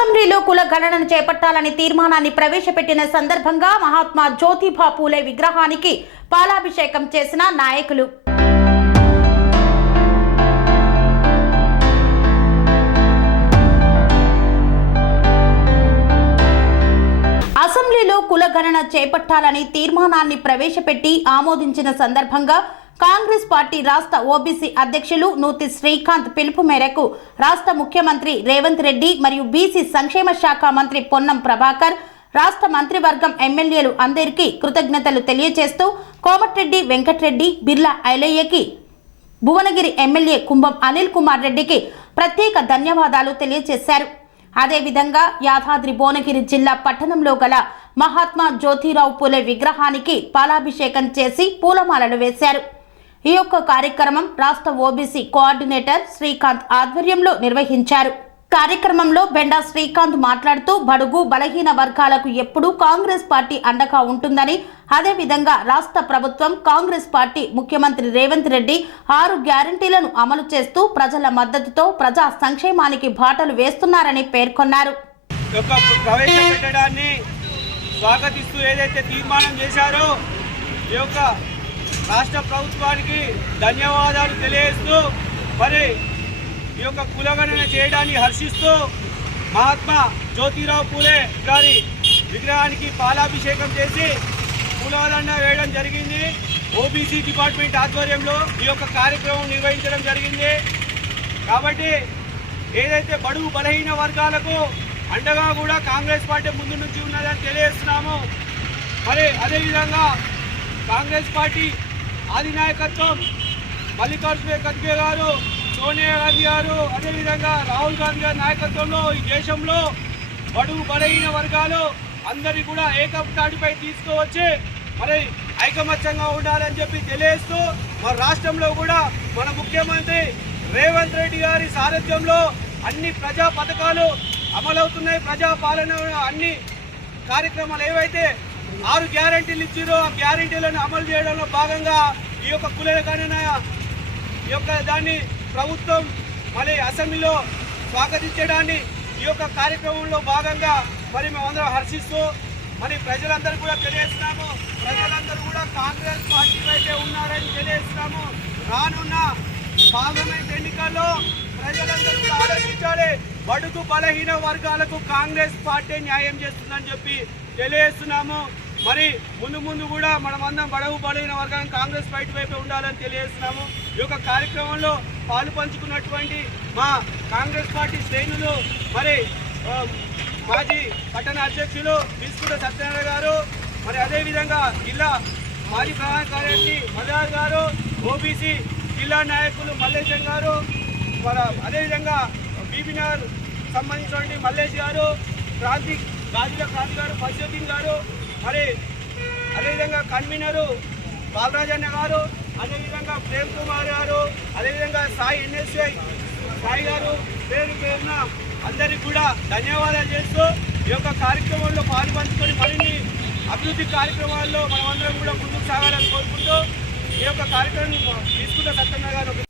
అసెంబ్లీలో కుల గణనను చేపట్టాలని తీర్మానాన్ని ప్రవేశపెట్టిన సందర్భంగా మహాత్మా జ్యోతిబా పూలే విగ్రహానికి పాలాభిషేకం చేసిన నాయకులు. అసెంబ్లీలో కుల గణన చేపట్టాలని తీర్మానాన్ని ప్రవేశపెట్టి ఆమోదించిన సందర్భంగా కాంగ్రెస్ పార్టీ రాష్ట్ర ఓబీసీ అధ్యక్షులు నూతి శ్రీకాంత్ పిలుపు మేరకు రాష్ట్ర ముఖ్యమంత్రి రేవంత్ రెడ్డి మరియు బీసీ సంక్షేమ శాఖ మంత్రి పొన్నం ప్రభాకర్ రాష్ట్ర మంత్రివర్గం ఎమ్మెల్యేలు అందరికీ కృతజ్ఞతలు తెలియజేస్తూ కోమటిరెడ్డి వెంకటరెడ్డి బిర్లా ఐలయ్యకి భువనగిరి ఎమ్మెల్యే కుంభం అనిల్ కుమార్ రెడ్డికి ప్రత్యేక ధన్యవాదాలు తెలియజేశారు. అదేవిధంగా యాదాద్రి భువనగిరి జిల్లా పట్టణంలో గల మహాత్మా జ్యోతిరావు పూలే విగ్రహానికి పాలాభిషేకం చేసి పూలమాలలు వేశారు. ఈ యొక్క కార్యక్రమం రాష్ట్ర ఓబీసీ కోఆర్డినేటర్ శ్రీకాంత్ ఆధ్వర్యంలో నిర్వహించారు. కార్యక్రమంలో బెండా శ్రీకాంత్ మాట్లాడుతూ బడుగు బలహీన వర్గాలకు ఎప్పుడూ కాంగ్రెస్ పార్టీ అండగా ఉంటుందని అదేవిధంగా రాష్ట్ర ప్రభుత్వం కాంగ్రెస్ పార్టీ ముఖ్యమంత్రి రేవంత్ రెడ్డి ఆరు గ్యారంటీలను అమలు చేస్తూ ప్రజల మద్దతుతో ప్రజా సంక్షేమానికి బాటలు వేస్తున్నారని పేర్కొన్నారు. స్వాగతిస్తూ ఏదైతే తీర్మానం చేశారో ఈ యొక్క రాష్ట్ర ప్రభుత్వానికి ధన్యవాదాలు తెలియజేస్తూ మరి ఈ యొక్క కులగణన చేయడాన్ని హర్షిస్తూ మహాత్మా జ్యోతిరావు పూలే గారి విగ్రహానికి పాలాభిషేకం చేసి పూలదండ వేయడం జరిగింది. ఓబీసీ డిపార్ట్మెంట్ ఆధ్వర్యంలో ఈ యొక్క కార్యక్రమం నిర్వహించడం జరిగింది. కాబట్టి ఏదైతే బడుగు బలహీన వర్గాలకు అండగా కూడా కాంగ్రెస్ పార్టీ ముందు నుంచి ఉన్నదని తెలియజేస్తున్నాము. మరి అదేవిధంగా కాంగ్రెస్ పార్టీ ఆధినాయకత్వం మల్లికార్జున ఖర్గే గారు సోనియా గాంధీ గారు అదేవిధంగా రాహుల్ గాంధీ గారి నాయకత్వంలో ఈ దేశంలో బడుగు బలహీన వర్గాలు అందరి కూడా ఏకతాటిపై తీసుకువచ్చి మరి ఐకమత్యంగా ఉండాలని చెప్పి తెలియజేస్తూ మన రాష్ట్రంలో కూడా మన ముఖ్యమంత్రి రేవంత్ రెడ్డి గారి సారథ్యంలో అన్ని ప్రజా పథకాలు అమలవుతున్నాయి. ప్రజా పాలన అన్ని కార్యక్రమాలు ఏవైతే ఆరు గ్యారంటీలు ఇచ్చారో ఆ గ్యారంటీలను అమలు చేయడంలో భాగంగా ఈ యొక్క కుల గణన ఈ యొక్క దాన్ని ప్రభుత్వం మరి అసెంబ్లీలో స్వాగతించడాన్ని ఈ యొక్క కార్యక్రమంలో భాగంగా మరి మేమందరం హర్షిస్తూ మరి ప్రజలందరూ కూడా తెలియజేస్తున్నాము. ప్రజలందరూ కూడా కాంగ్రెస్ పార్టీ వైపే ఉన్నారని తెలియజేస్తున్నాము. రానున్న పార్లమెంట్ ఎన్నికల్లో ప్రజలందరూ కూడా ఆలోచించాలి. బడుగు బలహీన వర్గాలకు కాంగ్రెస్ పార్టీ న్యాయం చేస్తుందని చెప్పి తెలియజేస్తున్నాము. మరి ముందు ముందు కూడా మనమందరం బడవు బలహీన వర్గానికి కాంగ్రెస్ బయట వైపే ఉండాలని తెలియజేస్తున్నాము. ఈ యొక్క కార్యక్రమంలో పాలు పంచుకున్నటువంటి మా కాంగ్రెస్ పార్టీ శ్రేణులు మరి మాజీ పట్టణ అధ్యక్షులు బిస్కుట సత్యనారాయణ గారు మరి అదేవిధంగా జిల్లా మాజీ ప్రధాన కార్యదర్శి మల్లార్ గారు ఓబీసీ జిల్లా నాయకులు మల్లేశం గారు మన అదేవిధంగా బీబీనగర్ సంబంధించినటువంటి మల్లేష్ గారు క్రాంతి గాజుల క్రాంతి గారు ఫస్యుద్దీన్ గారు మరి అదేవిధంగా కన్వీనరు బాలరాజన్న గారు అదేవిధంగా ప్రేమ్ కుమార్ గారు అదేవిధంగా సాయి ఎన్ఎస్ఐ సాయి గారు పేరు పేరున అందరికీ కూడా ధన్యవాదాలు చేస్తూ ఈ యొక్క కార్యక్రమంలో పాల్పంచుకొని మరిన్ని అభివృద్ధి కార్యక్రమాల్లో మనమందరం కూడా ముందుకు సాగాలని కోరుకుంటూ ఈ యొక్క కార్యక్రమం తీసుకుంటే సత్యనారాయణ గారు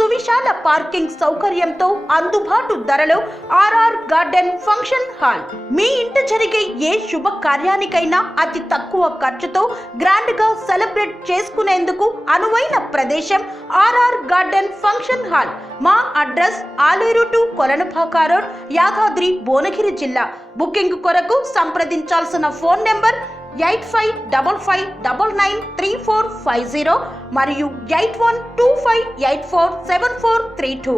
సువిశాల పార్కింగ్ సౌకర్యంతో అందుబాటు ధరలో ఆర్ఆర్ గార్డెన్ ఫంక్షన్ హాల్. మీ ఇంట జరిగే ఏ శుభ కార్యానికైనా అతి తక్కువ ఖర్చుతో గ్రాండ్గా సెలబ్రేట్ చేసుకునేందుకు అనువైన ప్రదేశం ఆర్ఆర్ గార్డెన్ ఫంక్షన్ హాల్. మా address Aleru to Kolanupaka road Yadadri Bhuvanagiri జిల్లా. బుకింగ్ కొరకు సంప్రదించాల్సిన phone number eight five double five double nine three four five zero మరియు eight one two five eight four seven four three two